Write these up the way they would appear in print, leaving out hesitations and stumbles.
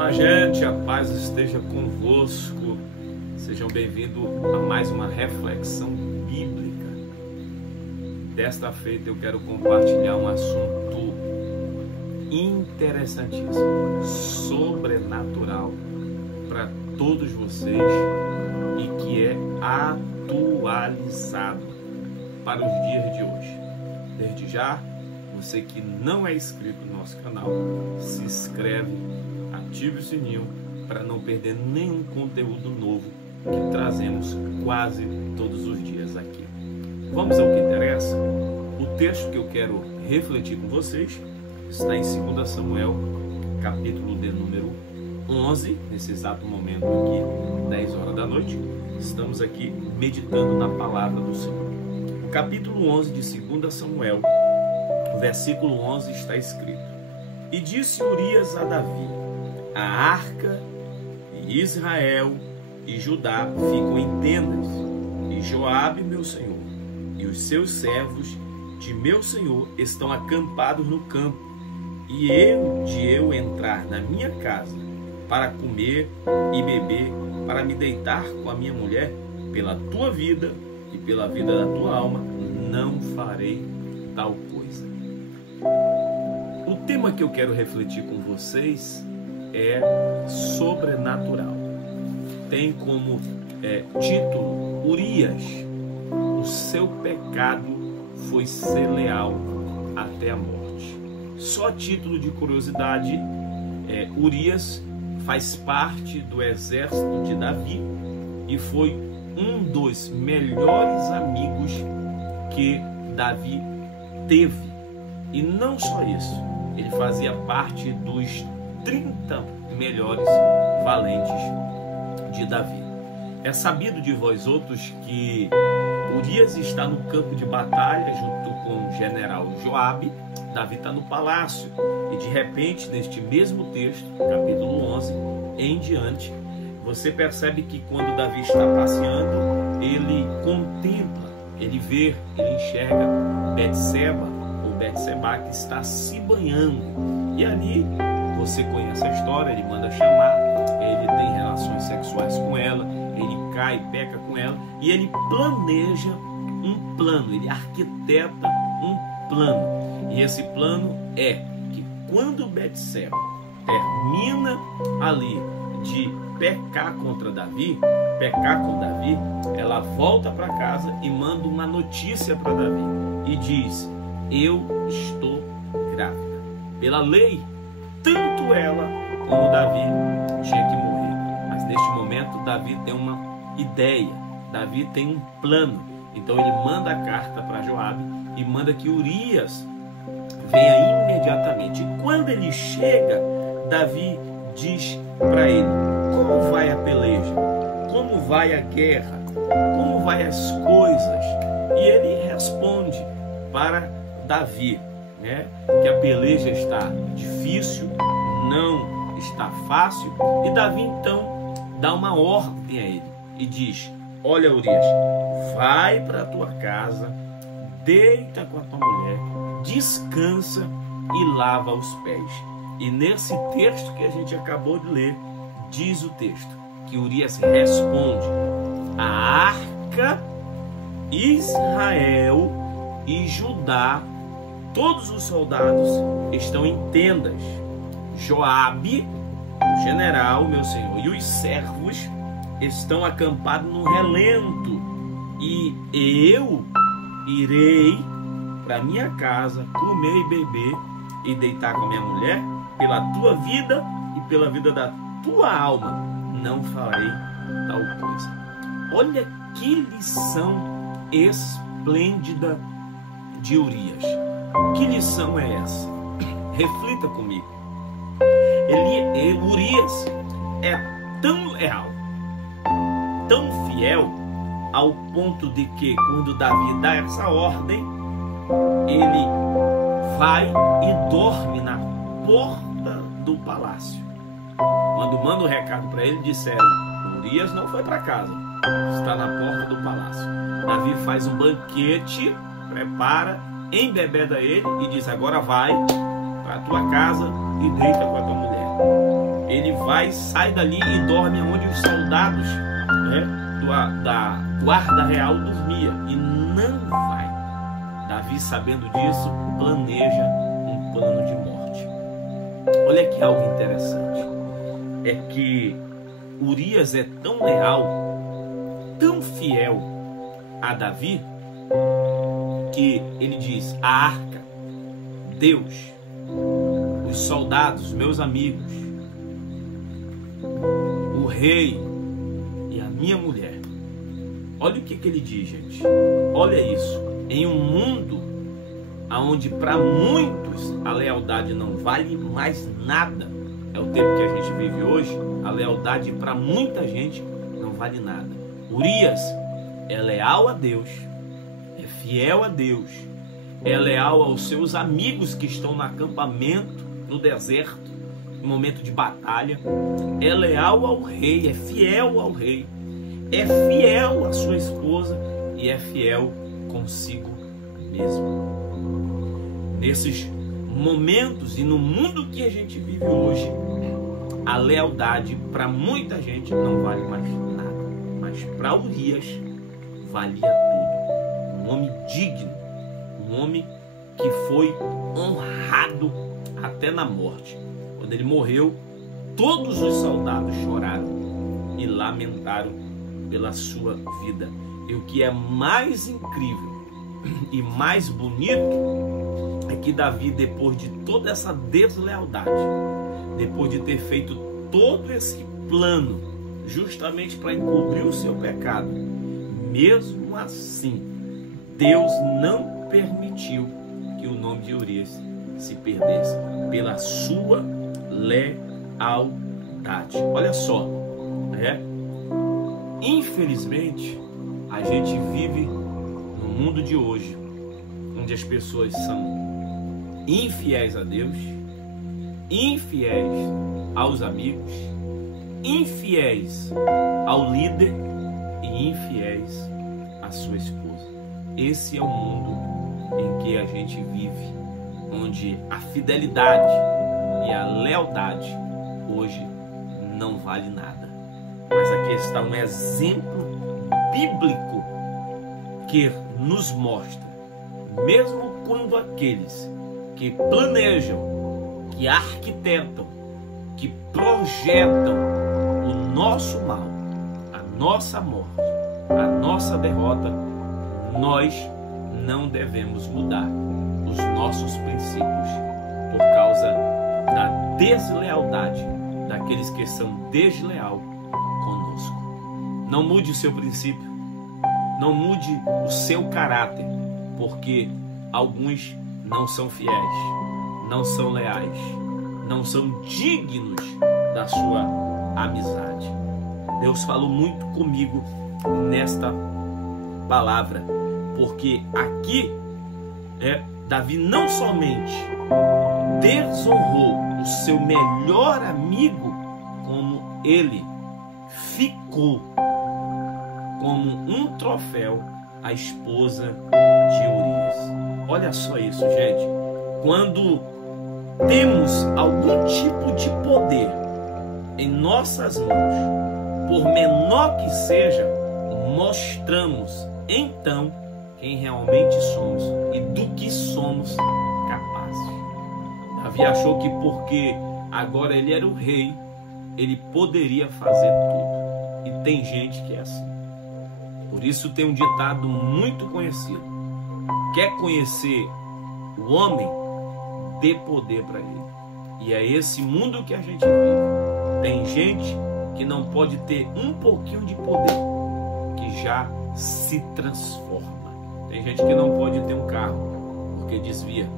Olá, gente, a paz esteja convosco. Sejam bem-vindos a mais uma reflexão bíblica. Desta feita eu quero compartilhar um assunto interessantíssimo, sobrenatural para todos vocês e que é atualizado para os dias de hoje. Desde já, você que não é inscrito no nosso canal, se inscreve, ative o sininho para não perder nenhum conteúdo novo que trazemos quase todos os dias aqui. Vamos ao que interessa? O texto que eu quero refletir com vocês está em 2 Samuel, capítulo de número 11, nesse exato momento aqui, 10 horas da noite. Estamos aqui meditando na palavra do Senhor. O capítulo 11 de 2 Samuel, versículo 11 está escrito: E disse Urias a Davi: A arca e Israel e Judá ficam em tendas, e Joabe, meu senhor, e os seus servos de meu senhor estão acampados no campo, e eu entrar na minha casa para comer e beber, para me deitar com a minha mulher, pela tua vida e pela vida da tua alma, não farei tal coisa. O tema que eu quero refletir com vocês é sobrenatural. Tem como título: Urias, o seu pecado foi ser leal até a morte. Só título de curiosidade, Urias faz parte do exército de Davi e foi um dos melhores amigos que Davi teve. E não só isso, ele fazia parte dos 30 melhores valentes de Davi. É sabido de vós outros que Urias está no campo de batalha junto com o general Joabe. Davi está no palácio e de repente, neste mesmo texto, capítulo 11 em diante, você percebe que quando Davi está passeando, ele contempla, ele vê, ele enxerga Betseba ou Betseba que está se banhando, e ali você conhece a história, ele manda chamar, ele tem relações sexuais com ela, ele cai, peca com ela, e ele planeja um plano, ele arquiteta um plano. E esse plano é que quando Betseba termina ali de pecar contra Davi, pecar com Davi, ela volta para casa e manda uma notícia para Davi e diz: eu estou grávida. Pela lei, tanto ela como Davi tinha que morrer. Mas neste momento Davi tem uma ideia, Davi tem um plano. Então ele manda a carta para Joabe e manda que Urias venha imediatamente. E quando ele chega, Davi diz para ele: como vai a peleja? Como vai a guerra? Como vai as coisas? E ele responde para Davi, que a peleja está difícil, não está fácil. E Davi então dá uma ordem a ele e diz: olha, Urias, vai para a tua casa, deita com a tua mulher, descansa e lava os pés. E nesse texto que a gente acabou de ler, diz o texto que Urias responde: a arca, Israel e Judá, todos os soldados estão em tendas. Joabe, o general, meu senhor, e os servos estão acampados no relento. E eu irei para minha casa comer e beber e deitar com a minha mulher, pela tua vida e pela vida da tua alma, não farei tal coisa. Olha que lição esplêndida de Urias. Que lição é essa? Reflita comigo. Urias é tão leal, tão fiel, ao ponto de que quando Davi dá essa ordem, ele vai e dorme na porta do palácio. Quando manda o recado para ele, disseram: Urias não foi para casa, está na porta do palácio. Davi faz um banquete, prepara, embebeda ele e diz: agora vai para a tua casa e deita com a tua mulher. ele vai, sai dali e dorme onde os soldados, da guarda real dormia, e não vai. Davi, sabendo disso, planeja um plano de morte. Olha que algo interessante, é que Urias é tão leal, tão fiel a Davi, que ele diz: a arca, Deus, os soldados, meus amigos, o rei e a minha mulher. Olha o que ele diz, gente. Olha isso. Em um mundo onde para muitos a lealdade não vale mais nada, é o tempo que a gente vive hoje, a lealdade para muita gente não vale nada. Urias é leal a Deus, é fiel a Deus, é leal aos seus amigos que estão no acampamento, no deserto, no momento de batalha, é leal ao rei, é fiel ao rei, é fiel à sua esposa e é fiel consigo mesmo. Nesses momentos e no mundo que a gente vive hoje, a lealdade para muita gente não vale mais nada, mas para Urias valia tudo. Um homem digno, um homem que foi honrado até na morte. Quando ele morreu, todos os soldados choraram e lamentaram pela sua vida. E o que é mais incrível e mais bonito é que Davi, depois de toda essa deslealdade, depois de ter feito todo esse plano justamente para encobrir o seu pecado, mesmo assim Deus não permitiu que o nome de Urias se perdesse pela sua lealdade. Olha só, infelizmente a gente vive no mundo de hoje onde as pessoas são infiéis a Deus, infiéis aos amigos, infiéis ao líder e infiéis à sua esposa. Esse é o mundo em que a gente vive, onde a fidelidade e a lealdade hoje não vale nada. Mas aqui está um exemplo bíblico que nos mostra, mesmo quando aqueles que planejam, que arquitetam, que projetam o nosso mal, a nossa morte, a nossa derrota, nós não devemos mudar os nossos princípios por causa da deslealdade daqueles que são desleal conosco. Não mude o seu princípio, não mude o seu caráter, porque alguns não são fiéis, não são leais, não são dignos da sua amizade. Deus falou muito comigo nesta palavra, porque aqui Davi não somente desonrou o seu melhor amigo, como ele ficou como um troféu a esposa de Urias. Olha só isso, gente. Quando temos algum tipo de poder em nossas mãos, por menor que seja, mostramos então quem realmente somos e do que somos capazes. Davi achou que porque agora ele era o rei, ele poderia fazer tudo. E tem gente que é assim. Por isso tem um ditado muito conhecido: quer conhecer o homem, dê poder para ele. E é esse mundo que a gente vive. Tem gente que não pode ter um pouquinho de poder, que já se transforma. Tem gente que não pode ter um carro, porque desvia.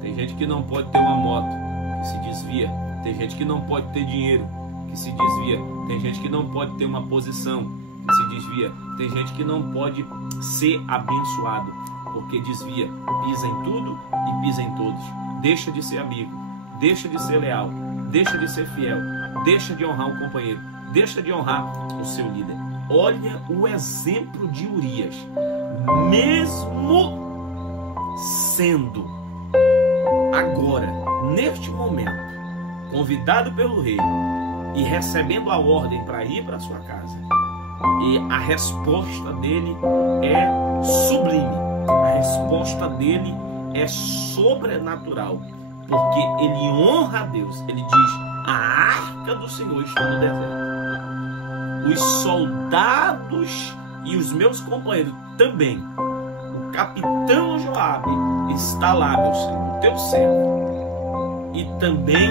Tem gente que não pode ter uma moto, que se desvia. Tem gente que não pode ter dinheiro, que se desvia. Tem gente que não pode ter uma posição, que se desvia. Tem gente que não pode ser abençoado, porque desvia. Pisa em tudo e pisa em todos. Deixa de ser amigo, deixa de ser leal, deixa de ser fiel, deixa de honrar o companheiro, deixa de honrar o seu líder. Olha o exemplo de Urias. Mesmo sendo agora, neste momento, convidado pelo rei e recebendo a ordem para ir para sua casa. E a resposta dele é sublime, a resposta dele é sobrenatural, porque ele honra a Deus. Ele diz: a arca do Senhor está no deserto. Os soldados e os meus companheiros também. O capitão Joabe está lá, meu Senhor, teu servo. E também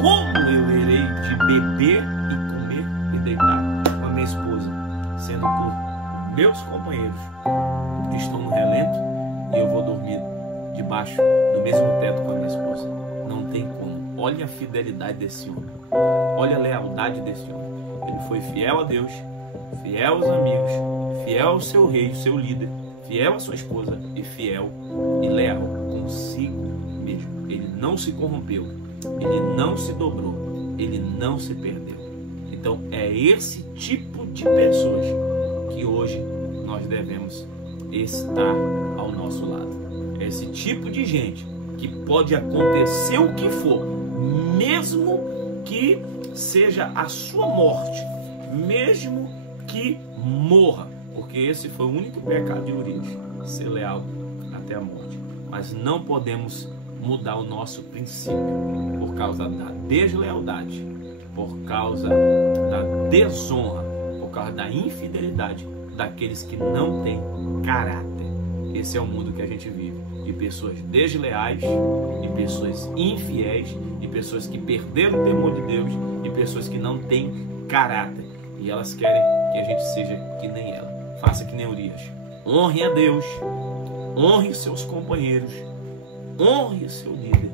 como eu irei de beber e comer e deitar com a minha esposa, sendo por meus companheiros que estão no relento, e eu vou dormir debaixo do mesmo teto com a minha esposa. Não tem como. Olha a fidelidade desse homem. Olha a lealdade desse homem. Ele foi fiel a Deus, fiel aos amigos, fiel ao seu rei, seu líder, fiel à sua esposa e fiel e leal consigo mesmo. Ele não se corrompeu, ele não se dobrou, ele não se perdeu. Então é esse tipo de pessoas que hoje nós devemos estar ao nosso lado. É esse tipo de gente que pode acontecer o que for, mesmo que seja a sua morte, mesmo que morra, porque esse foi o único pecado de Urias, ser leal até a morte. Mas não podemos mudar o nosso princípio por causa da deslealdade, por causa da desonra, por causa da infidelidade daqueles que não têm caráter. Esse é o mundo que a gente vive, de pessoas desleais, de pessoas infiéis, de pessoas que perderam o temor de Deus, de pessoas que não têm caráter, e elas querem que a gente seja que nem ela. Faça que nem Urias. Honre a Deus, honre os seus companheiros, honre o seu líder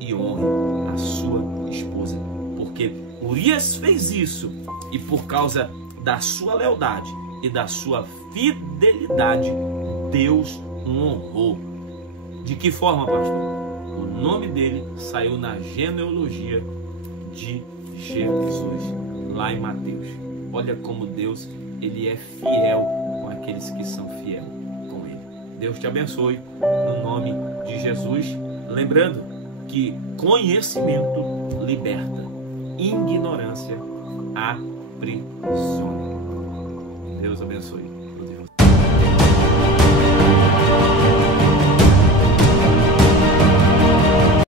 e honre a sua esposa, porque Urias fez isso, e por causa da sua lealdade e da sua fidelidade, Deus o honrou. De que forma, pastor? O nome dele saiu na genealogia de Jesus, lá em Mateus. Olha como Deus, ele é fiel com aqueles que são fiéis com ele. Deus te abençoe, no nome de Jesus. Lembrando que conhecimento liberta, ignorância aprisiona. Deus abençoe.